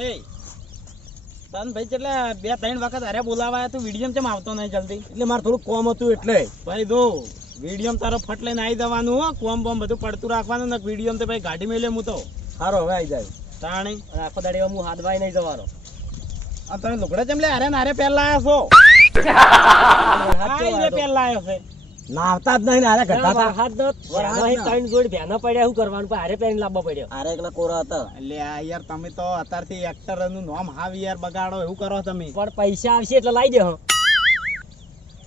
એ તન ભાઈ એટલે 2-3 વખત અરે બોલાવાયા તું વિડીયો કેમ આવતો નહીં જલ્દી? એટલે મારે થોડું કોમ હતું એટલે ભાઈ દો વિડીયો તારો ફટ લઈને આવી જવાનું હો. કોમ બોમ બધું પડતું રાખવાનું ને વિડીયો તો ભાઈ ગાડી મેલે હું તો સારો હવે આવી જાય તાણી આખો દાડી હું હાથવાય નહીં જવાનો. આ તમે લુગડા ચમ લે અરે નારે પહેલા આવ્યો છો પહેલા આવ્યો છે ના આવતા જ નહીં ને અરે ઘટા હતા. હાથ દત ત્રણ જોડી ભેના પડ્યા શું કરવાનું પણ હારે પહેરીને લાવવા પડ્યો. અરે એકલા કોરા હતા. એટલે આ યાર તમે તો અત્યારથી એક્ટર નું નામ હાવ યાર બગાડો એવું કરો તમે. પણ પૈસા આવશે એટલે લાવી દે.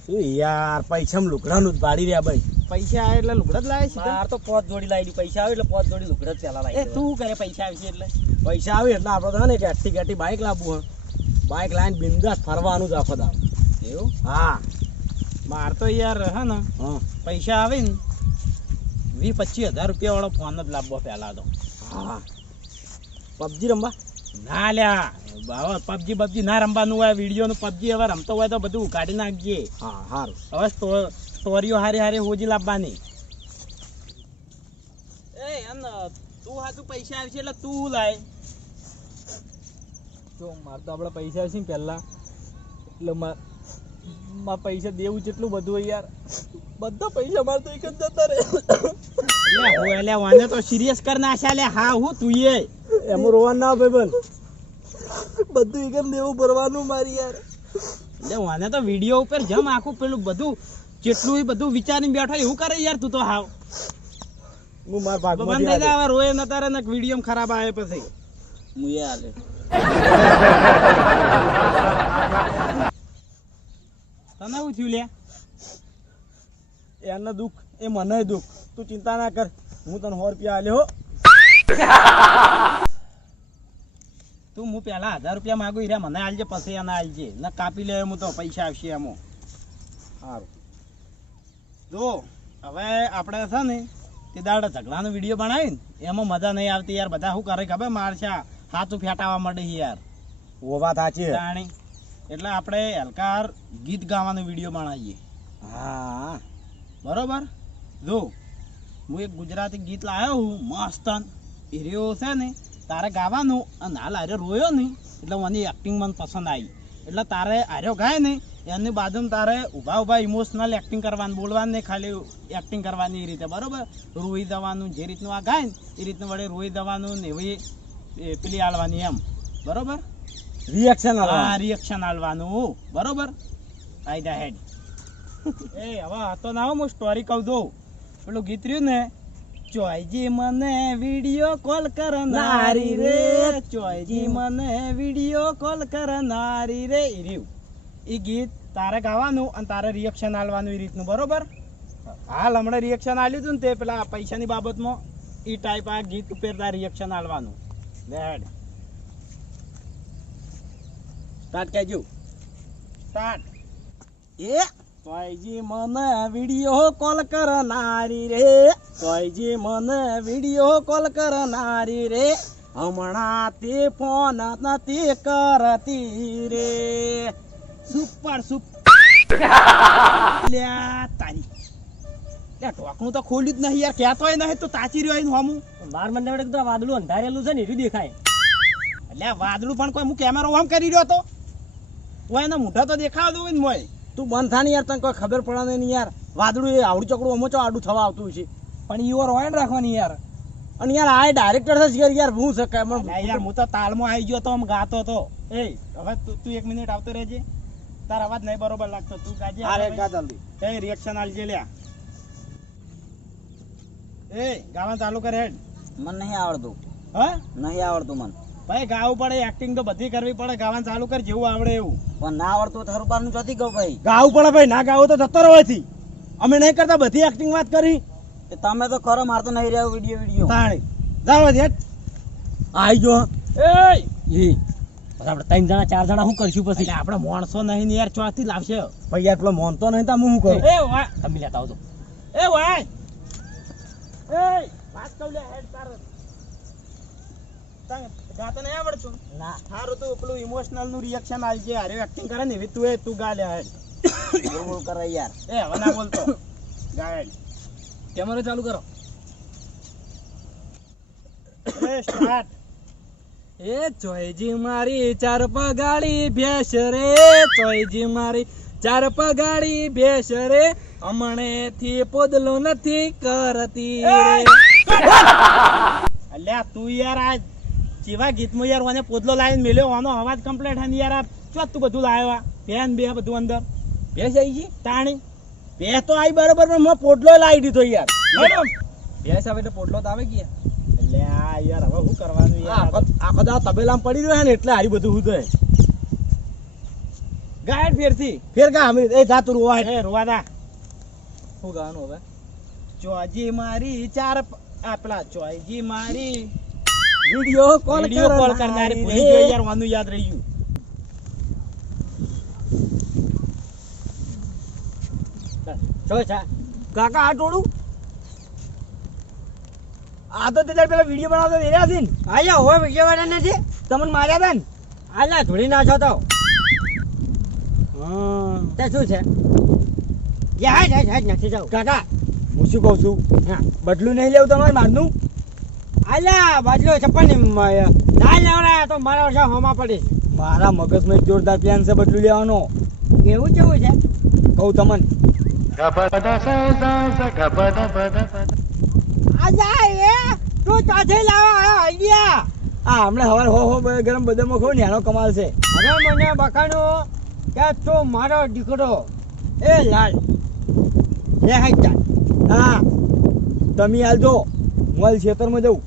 શું યાર પૈસા લુકડાનું જ પાડી રહ્યા ભાઈ. પૈસા આવે એટલે લુગડા જ લાવે છે માર તો 5 જોડી લાવી દી. પૈસા આવે એટલે 5 જોડી લુગડા જ પેલા એ લાવી. તું કરે પૈસા આવશે એટલે પૈસા આવે એટલે આપડે તો ને કે એક્ટી ગેટી બાઇક લાવવું હે. બાઇક લાઈન બિંદાસ ફરવાનું જ આખો દાવ. એવું હા માર તો યાર હે ને હા પૈસા આવે ને 20-25 હજાર રૂપિયા વાળો ફોન જ લાવવો પેલા તો. હા પબજી રમવા ના લ્યા હવે પબજી ના રમવાનું હોય. વિડીયો નું પબજી હવે રમતો હોય તો બધું કાઢી નાખજે. હા સારું હવે સ્ટોરીઓ હારી હોજી લાવવાની. એ તું હાથું પૈસા આવશે એટલે તું લાય. જો માર તો આપડા પૈસા આવશે ને પહેલા એટલે માર પૈસા દેવું જેટલું બધું હોય યાર. બધા પૈસા માર તો એક જ જતા રે. એટલે વાને તો સિરિયસ કર નાખ્યા લે. હા હું તું એમાં રોવાનું ના ભાઈ બન. બધું એક જ દેવું ભરવાનું મારી યાર. એટલે વાને તો વિડીયો ઉપર જમ આખું પેલું બધું જેટલું બધું વિચારીને બેઠો એવું કરે યાર તું તો હાવ. હું માર ભાગમાં બંધ થઈ જાય રોય ન તારે ને વિડીયો ખરાબ આવે પછી હું એ હાલે તને શું થયું લે? એને દુઃખ એ મને દુઃખ. તું ચિંતા ના કર હું તને 100 રૂપિયા આલ્યો હો. તું હું પેલા 1000 રૂપિયા માગું હીરા મને આલજે પછી એને આલજે ને કાપી લે હું તો પૈસા આવશે એમાં. સારું જો હવે આપણે છે ને તે દાડે ઝઘડાનો વિડીયો બનાવી ને એમાં મજા નહીં આવતી યાર. બધા શું કરે ખબર મારશા હાથું ફેટાવા માંડે છે યાર. ઓ વાત સાચી છે. જાણી એટલે આપણે હલકાર ગીત ગાવાનો વિડીયો બનાવીએ. હા બરોબર જો હું એક ગુજરાતી ગીત લાવ્યો હું મસ્ત હીરો છે ને તારે ગાવાનું અને હાલ આર્યો રોયો ને એટલે મને એક્ટિંગ મને પસંદ આવી એટલે તારે આર્યો ગાય ને એની બાજુમાં તારે ઊભા ઇમોશનલ એક્ટિંગ કરવાનું બોલવાનું નહીં ખાલી એક્ટિંગ કરવાની એ રીતે બરોબર. રોઈ દેવાનું જે રીતનું આ ગાય ને એ રીતનું વડે રોઈ દેવાનું ને એવી પેલી આલવાની એમ બરોબર. રિએક્શન હા રિએક્શન આલવાનું બરોબર. આઈ ધ હેડ. એ હવે હતો ના હું સ્ટોરી કહું દઉં. પેલું ગીત રહ્યું ને ચોયજી મને વિડીયો કોલ કરનારી રે ચોયજી મને વિડીયો કોલ કરનારી રે એ રહ્યું. એ ગીત તારે ગાવાનું અને તારે રિએક્શન આલવાનું એ રીતનું બરોબર. હાલ હમણાં રિએક્શન આલ્યું હતું ને તે પેલા પૈસાની બાબતમાં એ ટાઈપ આ ગીત ઉપર તારે રિએક્શન આલવાનું. હેડ સ્ટાર્ટ કહેજો. સ્ટાર્ટ. એ ચોયજી મને વિડીયો કોલ કરનારી રે ચોયજી મને વિડીયો કોલ કરનારી રે હમણાં તે ફોન નથી કરતી રે. સુપર લ્યા તારી લે ઢોકણું તો ખોલ્યું જ નહીં યાર. કહેતોય નહીં તો તાચી રહ્યો આવીને હમું. માર મને વડે તો વાદળું અંધારેલું છે ને એ દેખાય. એટલે વાદળું પણ કોઈ હું કેમેરો ઓમ કરી રહ્યો હતો હું એના મોઢા તો દેખાવ દઉં ને મોય. તું બંધ થા ને યાર. તને કોઈ ખબર પડે નહીં યાર. વાદળું એ આવડું ચકડું અમો ચો આડું થવા આવતું છે. પણ ઈવર હોય ને રાખવાની યાર. અને યાર આ ડાયરેક્ટર છે યાર હું છે યાર હું તો તાલમાં આવી ગયો તો આમ ગાતો તો. એ હવે તું 1 મિનિટ આવતો રહેજે. તાર અવાજ નહીં બરોબર લાગતો તું ગાજે. અરે ગા જલ્દી. એ રિએક્શન આલજે લ્યા. એ ગાવાનું ચાલુ કર હેડ. મને નહીં આવડતું. હા નહીં આવડતું મને. ભાઈ ગાવું પડે એક્ટિંગ તો બધી કરવી પડે. ગાવાનું ચાલુ કર જેવું આવડે એવું. પણ ના આવડતું તો હરું પારનું ચોથી ગયું ભાઈ. ગાવું પડે ભાઈ. ના ગાવું તો જતો રહો અહીંથી. અમે નહીં કરતા બધી એક્ટિંગ વાત કરી. તમે તો ખરો મારતો નહીં રહ્યો વિડીયો તાણી જાવ હેડ. આઈ જો એ આપણે 3 જણા 4 જણા શું કરશું પછી? એટલે આપણે માણસો નહીં ને યાર ચોથી લાવશે. ભાઈ યાર પેલો મોનતો નહીં તો હું શું કરું? એ વાય તમે લેતા આવજો. એ વાય એ વાત કહું લે હેડ તાર ગાતા નહીં આવડતું ના સારું તું પેલું ઇમોશનલ નું રિએક્શન આવી જાય હારે એક્ટિંગ કરે ને એવી તું ગા લે હેડ. બોલ કરે યાર. એ હવે ના બોલતો ગા હેડ. કેમેરો ચાલુ કરો. એ સ્ટાર્ટ. એ ચોયજી મારી ચાર પગાડી ભેંસ રે, ચોયજી મારી ચાર પગાડી ભેંસ રે, હમણે થી પોદલો નથી કરતી રે. અલ્યા તું યાર આ જેવા ગીતમાં યાર મને પોદલો લાવીને મેલ્યો આનો અવાજ કમ્પ્લીટ હે ને યાર આ ચોત તું બધું લાવ્યો આ પેન બે બધું અંદર ભેંસ આવી ગઈ તાણી બે તો આવી બરોબર પણ મેં પોટલો લાવી દીધો યાર મેડમ ભેંસ આવે એટલે પોટલો તો આવે કે યાર. અલ્યા યાર હવે શું કરવાનું યાર આખો દાવ તબેલામાં પડી રહ્યો ને એટલે હારી બધું હું ગાયડ ફેરથી ફેર કા અમે એ જા તું રોવા એ રોવાદા શું ગાવાનું હવે? ચોજી મારી ચાર આપલા ચોજી મારી વિડિયો કોલ વિડિયો કોલ કરનારી ભૂલી ગયો યાર વાનું યાદ રહી ગયું છો છા કાકા આ ટોળું આ તો તે પેલા વિડિયો બનાવતો એરા છે ને આયા હોય વિડિયો વાળા નથી તમને માર્યા હતા ને આલા ધોળી નાખો તો તે શું છે યા નથી જાવ કાકા હું શું કહું છું બદલું નહીં લેવું તમારે મારનું આલા બદલો છે પણ ના લેવડા તો મારા વર્ષા હોમાં પડી મારા મગજમાં એક જોરદાર પ્લાન છે બદલું લેવાનો એવું કેવું છે કહું તમને હમણાં હવાર હો ગરમ બદામો ખો નેનો કમાલ છે હવે મને બકાનો કે તો મારો દીકરો એ લાલ લે હાઈતા હા તમે હાલજો હું હાલ ખેતરમાં જઉં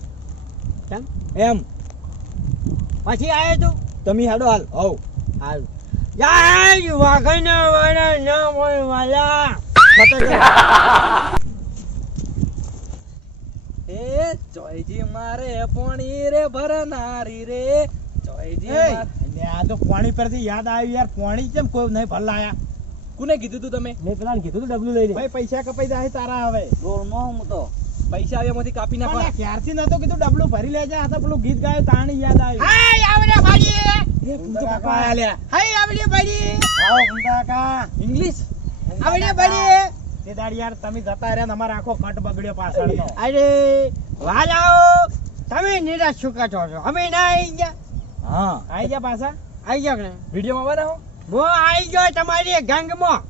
કેમ એમ પછી આવે તું તમે હાડો હાલ હવ હાલ જય વાઘન વાળા ના હોય વાલા એ ચોયજી મારે પોણી રે ભરનારી રે, ચોયજી એ આ તો પાણી પરથી યાદ આવ્યું યાર પાણી કેમ કોઈ નહીં ભલાયા કોને કીધું તું તમે? મેં પેલા કીધું તું ડબલું લઈ ભાઈ પૈસા કપાઈ જાય તારા હવે રોડમાં હું તો પૈસા આવ્યા માંથી કાપી પણ નાખવા. આ ક્યારથી નતો કીધું ડબલું ભરી લેજે આ તો પેલું ગીત ગાયું તાણી યાદ આવ્યું એ કુંતો કાકા આયા લ્યા. આવો કુંતો કાકા ઇંગ્લિશ તે દાડી યાર તમે જતા રહ્યા ને અમારો આખો કટ બગડ્યો પાછળનો અરે વાલાઓ તમે નિરાશ શું કાઢો છો અમે ના આવી ગયા હા આઈ ગયા પાછા આવી ગયા ને વિડીયોમાં બનાવો. હું આવી ગયો તમારી ગંગમાં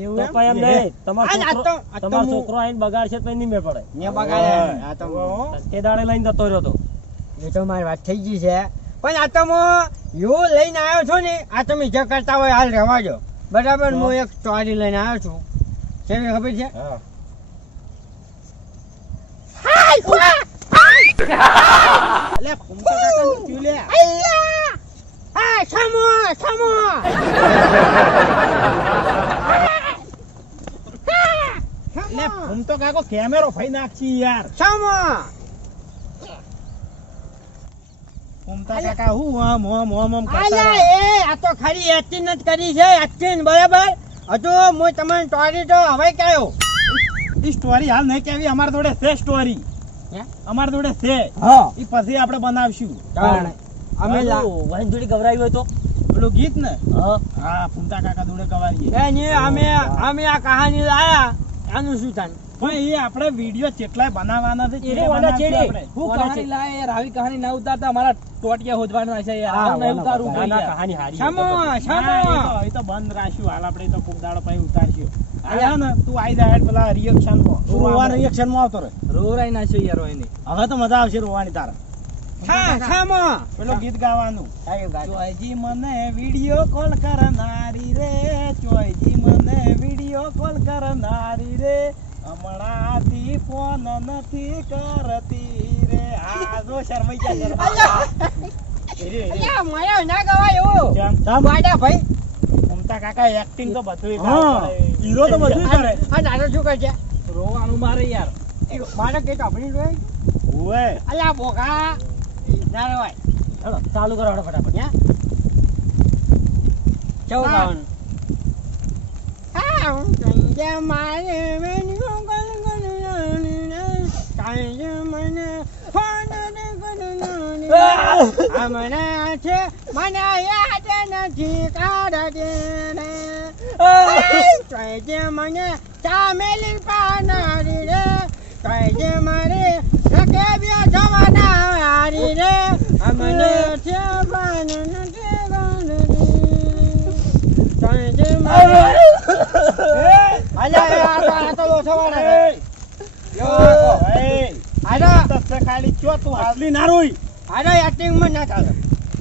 એવું તો એમ? એમ નહીં તમારો છોકરો આઈને બગાડશે તો નહીં મેળ પડે ને બગાડે આ તો તે દાડે લઈને જતો રહ્યો તો એ તો મારી વાત થઈ ગઈ છે પણ આ તો હું એવું લઈને આવ્યો છું ને આ તમે જે કરતા હોય હાલ રહેવા દો બરાબર હું એક સ્ટોરી લઈને આવ્યો છું કેવી ખબર છે હા. અલ્યા કુંતો કાકા નું થયું લ્યા અલ્યા કુંતો કાકો કેમેરો ફાઈ નાખી યાર કુંતા કાકા હું આમ કરતા રહ્યા. આ તો ખરી એક્ટિંગ જ કરી છે એક્ટિંગ બરાબર હજુ હું તમને સ્ટોરી તો હવે કયો ઈ સ્ટોરી હાલ નહીં કેવી અમાર જોડે છે સ્ટોરી અમાર જોડે છે હા ઈ પછી આપણે બનાવશું અમે વાઈન જોડી ગવરાવી હોય તો પેલું ગીત ને હા કુંતા કાકા જોડે ગવારીએ અમે આ કહાની લાયા આનું શું થાય પણ એ આપણે વિડિયો કેટલાય બનાવવાના છે એ વાળા ચેડે. હું કહાની લાય યાર, આવી કહાની ના ઉતારતા મારા ટોટિયા હોદવાના છે યાર. આવું નહીં ઉતારવું કોઈ યાર. એ તો બંધ રાખ્યું હાલ આપણે તો ખૂબ દાડો પછી ઉતારશું આયા ને તું આઈ જાય પેલા રિએક્શન માં રોવાના રિએક્શન માં આવતો રહે રોરાઈ નાખ્યો યાર એની. હવે તો મજા આવશે રોવાની તારા પેલું ગીત ગાવાનું ચોયજી મને વિડિયો કોલ કરનારી રે ચોયજી મને વિડિયો કોલ કરનારી રે હમણાંથી ફોન નથી કરતી રે આ જો શરમાઈ ગયા મમતા કાકા એક્ટિંગ તો બધું હીરો તો બધું કરે શું કરે છે રોવાનું મારે યાર. મારે કઈ આપણી જોઈ ઓએ અલ્યા બોકા ના રેવાય ચલો ચાલુ કરો ફટાફટ હે કેવું ગાવાનું કંજે મારે મેનુ ગલ ગલ કંજે મને ફોન ને ગલ મને છે મને યાદ નથી કાઢે ને કંજે મને ચામેલી પાનારી રે કંજે મારે કે બે જવાના હારી રે મને ખાલી ચો તું હાલી ના રોઈ એક્ટિંગ માં ના ચાલે.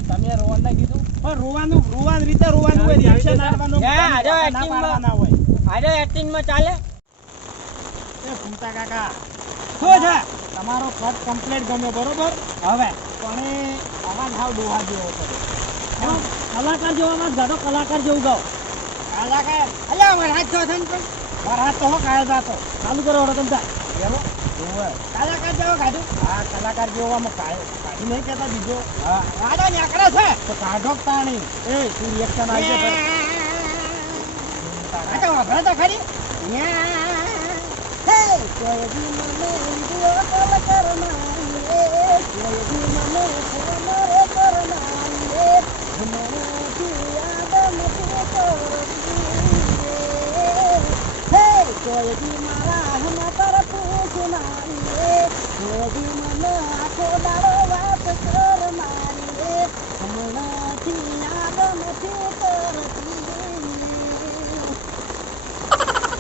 તમે રોવાના કીધું પણ રોવાની રીતે રોવાનું હોય રિએક્શન આપવાનું ના પાડવાના હોય. આજે એક્ટિંગ માં ચાલે. એ ભૂમતા કાકા શું છે તમારો કટ કમ્પ્લીટ ગમે બરોબર હવે પણ એ અવાજ હાવ ડોહા જેવો છે કલાકાર જેવો અવાજ ગાતો કલાકાર જેવું ગાઓ કલાકાર અલ્યા મારા હાથ તો થન પણ મારા હાથ તો હો કાયદા તો ચાલુ કરો હવે તમે એવો કલાકાર જેવો કાઢું. હા કલાકાર જેવો આમાં કાઢી નહીં કહેતા બીજો હા કાઢો નેકળો છે. તો કાઢો તાણી એ તું રિએક્શન આવી છે આ તો વાપરે તો ખરી.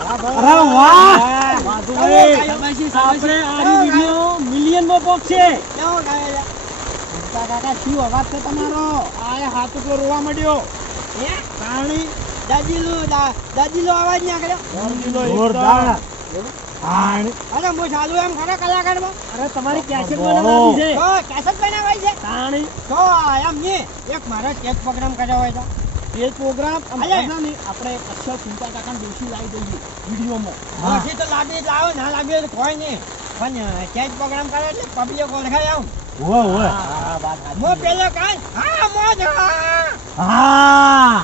અરે વાહ આપણે આ વિડિયો મિલિયન માં પહોંચશે કેવો ગાય કાકા શું અવાજ છે તમારો આ હાથ ઉપર રોવા માંડ્યો પાણી દાદીલો અવાજ નીકળ્યો. જોરદાર અરે હું ચાલુ એમ ખરો કલાકારમાં. અરે તમારી કેસેટ બનાવવાની છે તો કેસેટ બનાવાય છે પાણી તો એમ નહીં એક મારે સ્ટેજ પ્રોગ્રામ કર્યો હોય તો એ પ્રોગ્રામ અલે. આપણે અક્ષર ચિંતા કાકા દિવસી લાવી દઈએ વિડીયોમાં પછી તો લાવી લાવો ના લાવી તો કોઈ નહીં પણ સ્ટેજ પ્રોગ્રામ કરે એટલે પબ્લિક ઓળખાય આમ. હા વાત મો પેલો કાય હા મોજ હા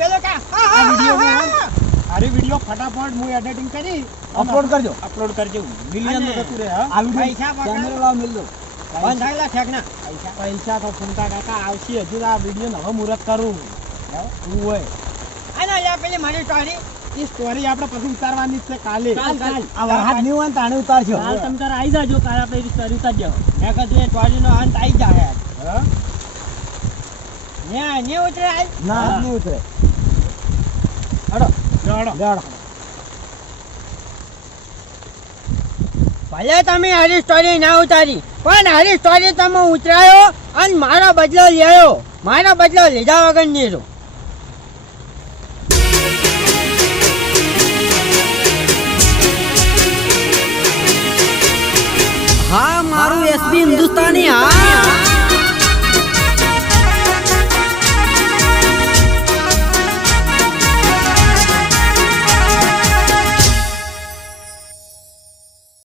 પેલો કાય હા આ હા વિડીયોમાં હા આરી વિડીયો ફટાફટ હું એડિટિંગ કરી અપલોડ કરજો મિલિયન અને માં જતું રહે હા પૈસા પકડ લાવ મિલ દો બંધ થાયલા ઠેકના પૈસા તો ચિંતા કાકા આવશે હજુ આ વિડીયો હવે મુહૂર્ત કરું એવું હોય અને યા પેલી મારી સ્ટોરી એ સ્ટોરી આપણે પછી ઉતારવાની જ છે કાલે કાલ. આ વરસાદ નહીં હોય ને તાણે ઉતારજો કાલ તમે તારે આવી જાજો કાલે આપણે સ્ટોરી ઉતારી જાઓ. મેં કીધું એ સ્ટોરીનો અંત આવી જાય હા? ને ઉતરે આજ ના નહીં ઉતરે હડો લેડો ભલે તમે હારી સ્ટોરી ના ઉતારી પણ હારી સ્ટોરી તમે ઉતરાયો અને મારો બદલો લેયો મારો બદલો લીધા વગર નહીં રહો. હા મારું એસબી હિન્દુસ્તાની હા